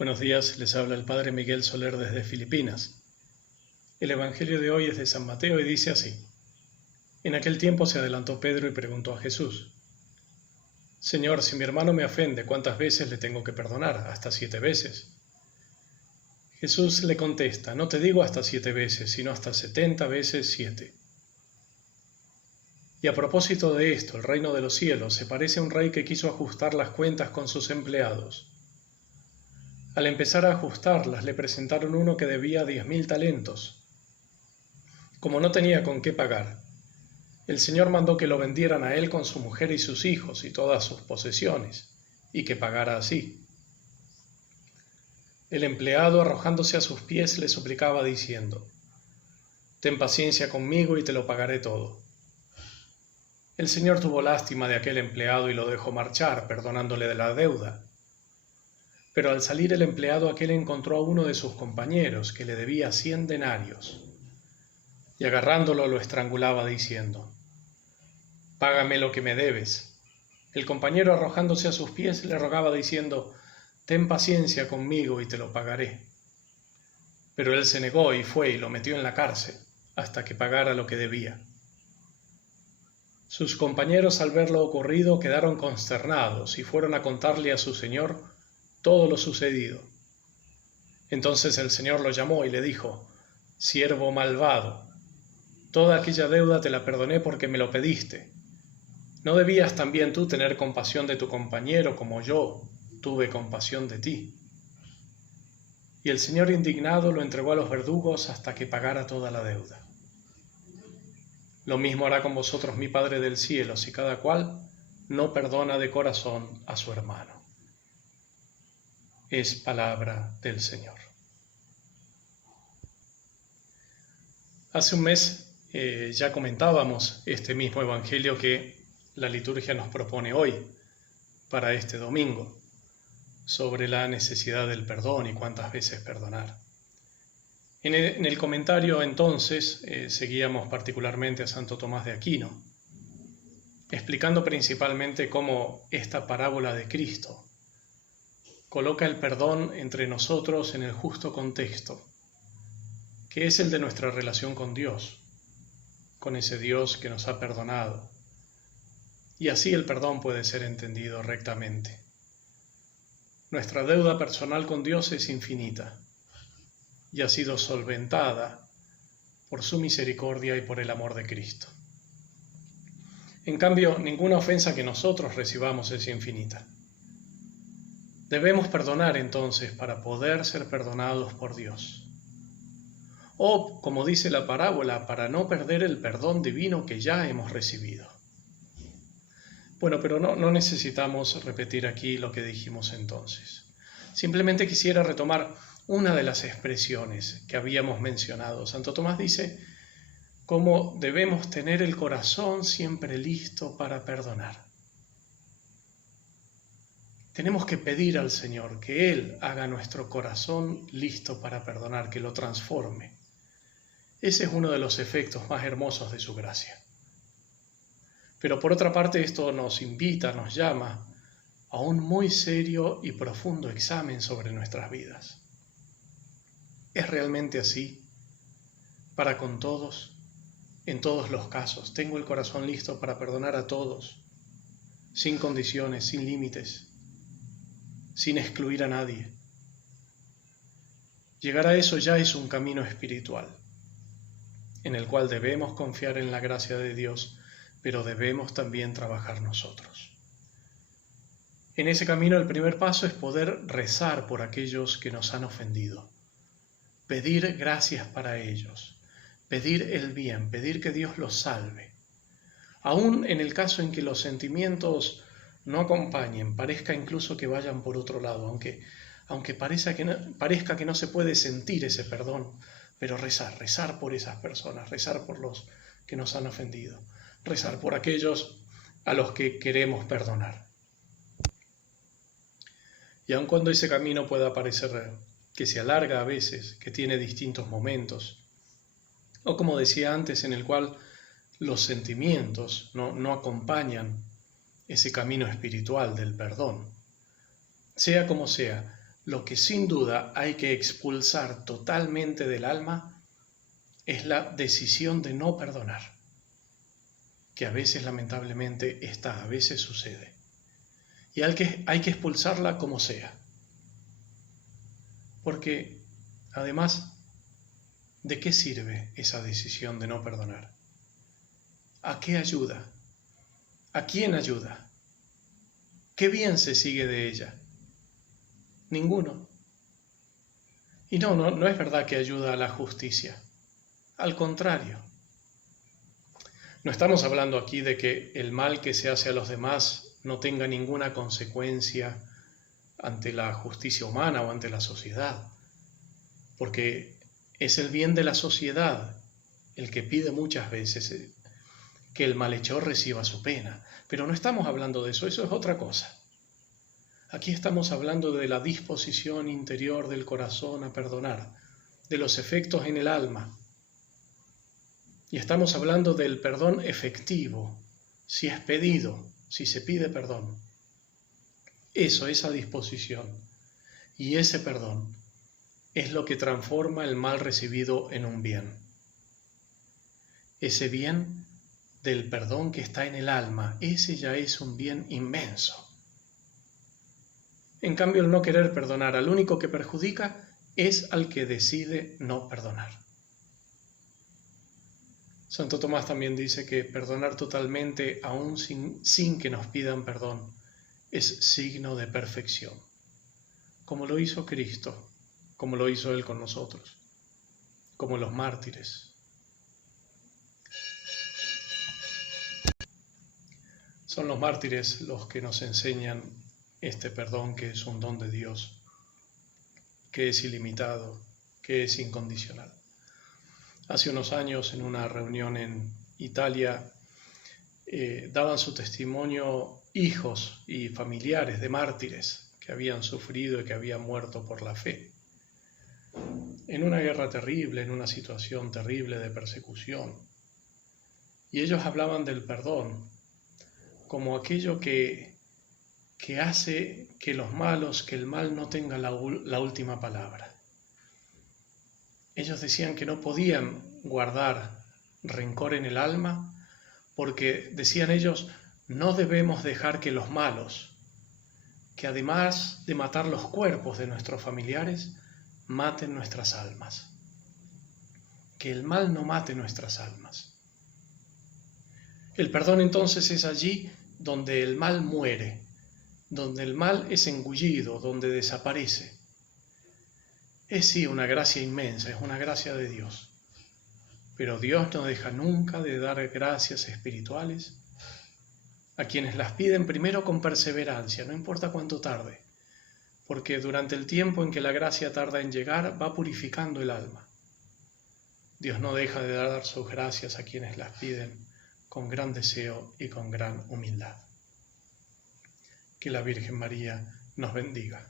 Buenos días, les habla el Padre Miguel Soler desde Filipinas. El Evangelio de hoy es de San Mateo y dice así: En aquel tiempo se adelantó Pedro y preguntó a Jesús: Señor, si mi hermano me ofende, ¿cuántas veces le tengo que perdonar? ¿Hasta 7 veces? Jesús le contesta: No te digo hasta 7 veces, sino hasta 70 veces 7. Y a propósito de esto, el reino de los cielos se parece a un rey que quiso ajustar las cuentas con sus empleados. Al empezar a ajustarlas, le presentaron uno que debía 10.000 talentos. Como no tenía con qué pagar, el Señor mandó que lo vendieran a él con su mujer y sus hijos y todas sus posesiones, y que pagara así. El empleado, arrojándose a sus pies, le suplicaba diciendo: Ten paciencia conmigo y te lo pagaré todo. El Señor tuvo lástima de aquel empleado y lo dejó marchar, perdonándole de la deuda. Pero al salir el empleado aquel encontró a uno de sus compañeros que le debía 100 denarios, y agarrándolo lo estrangulaba diciendo: Págame lo que me debes. El compañero, arrojándose a sus pies, le rogaba diciendo: Ten paciencia conmigo y te lo pagaré. Pero él se negó y fue y lo metió en la cárcel hasta que pagara lo que debía. Sus compañeros, al ver lo ocurrido, quedaron consternados y fueron a contarle a su señor todo lo sucedido. Entonces el Señor lo llamó y le dijo: Siervo malvado, toda aquella deuda te la perdoné porque me lo pediste. ¿No debías también tú tener compasión de tu compañero como yo tuve compasión de ti? Y el Señor, indignado, lo entregó a los verdugos hasta que pagara toda la deuda. Lo mismo hará con vosotros mi Padre del cielo, si cada cual no perdona de corazón a su hermano. Es palabra del Señor. Hace un mes ya comentábamos este mismo Evangelio que la liturgia nos propone hoy para este domingo, sobre la necesidad del perdón y cuántas veces perdonar. En el comentario entonces seguíamos particularmente a Santo Tomás de Aquino, explicando principalmente cómo esta parábola de Cristo coloca el perdón entre nosotros en el justo contexto, que es el de nuestra relación con Dios, con ese Dios que nos ha perdonado. Y así el perdón puede ser entendido rectamente. Nuestra deuda personal con Dios es infinita y ha sido solventada por su misericordia y por el amor de Cristo. En cambio, ninguna ofensa que nosotros recibamos es infinita. Debemos perdonar entonces para poder ser perdonados por Dios. O, como dice la parábola, para no perder el perdón divino que ya hemos recibido. Bueno, pero no necesitamos repetir aquí lo que dijimos entonces. Simplemente quisiera retomar una de las expresiones que habíamos mencionado. Santo Tomás dice cómo debemos tener el corazón siempre listo para perdonar. Tenemos que pedir al Señor que Él haga nuestro corazón listo para perdonar, que lo transforme. Ese es uno de los efectos más hermosos de su gracia. Pero por otra parte, esto nos invita, nos llama a un muy serio y profundo examen sobre nuestras vidas. ¿Es realmente así? Para con todos, en todos los casos, tengo el corazón listo para perdonar a todos, sin condiciones, sin límites, sin excluir a nadie. Llegar a eso ya es un camino espiritual, en el cual debemos confiar en la gracia de Dios, pero debemos también trabajar nosotros. En ese camino el primer paso es poder rezar por aquellos que nos han ofendido, pedir gracias para ellos, pedir el bien, pedir que Dios los salve. Aún en el caso en que los sentimientos no acompañen, parezca incluso que vayan por otro lado, aunque parezca que no se puede sentir ese perdón, pero rezar por esas personas, rezar por los que nos han ofendido, rezar por aquellos a los que queremos perdonar. Y aun cuando ese camino pueda parecer que se alarga a veces, que tiene distintos momentos, o como decía antes, en el cual los sentimientos no acompañan ese camino espiritual del perdón. Sea como sea, lo que sin duda hay que expulsar totalmente del alma es la decisión de no perdonar, que a veces lamentablemente a veces sucede. Y hay que expulsarla como sea. Porque además, ¿de qué sirve esa decisión de no perdonar? ¿A qué ayuda? ¿A quién ayuda? ¿Qué bien se sigue de ella? Ninguno. Y no es verdad que ayuda a la justicia. Al contrario. No estamos hablando aquí de que el mal que se hace a los demás no tenga ninguna consecuencia ante la justicia humana o ante la sociedad, porque es el bien de la sociedad el que pide muchas veces que el malhechor reciba su pena. Pero no estamos hablando de eso, eso es otra cosa. Aquí estamos hablando de la disposición interior del corazón a perdonar, de los efectos en el alma. Y estamos hablando del perdón efectivo, si es pedido, si se pide perdón. Eso, esa disposición y ese perdón es lo que transforma el mal recibido en un bien. Ese bien del perdón que está en el alma, ese ya es un bien inmenso. En cambio, el no querer perdonar al único que perjudica es al que decide no perdonar. Santo Tomás también dice que perdonar totalmente, aún sin que nos pidan perdón, es signo de perfección, como lo hizo Cristo, como lo hizo Él con nosotros, como los mártires. Son los mártires los que nos enseñan este perdón que es un don de Dios, que es ilimitado, que es incondicional. Hace unos años, en una reunión en Italia, daban su testimonio hijos y familiares de mártires que habían sufrido y que habían muerto por la fe. En una guerra terrible, en una situación terrible de persecución. Y ellos hablaban del perdón como aquello que hace que el mal no tenga la última palabra. Ellos decían que no podían guardar rencor en el alma porque, decían ellos, no debemos dejar que los malos, que además de matar los cuerpos de nuestros familiares, maten nuestras almas. Que el mal no mate nuestras almas. El perdón entonces es allí donde el mal muere, donde el mal es engullido, donde desaparece. Es sí una gracia inmensa, es una gracia de Dios. Pero Dios no deja nunca de dar gracias espirituales a quienes las piden primero con perseverancia, no importa cuánto tarde, porque durante el tiempo en que la gracia tarda en llegar, va purificando el alma. Dios no deja de dar sus gracias a quienes las piden con gran deseo y con gran humildad. Que la Virgen María nos bendiga.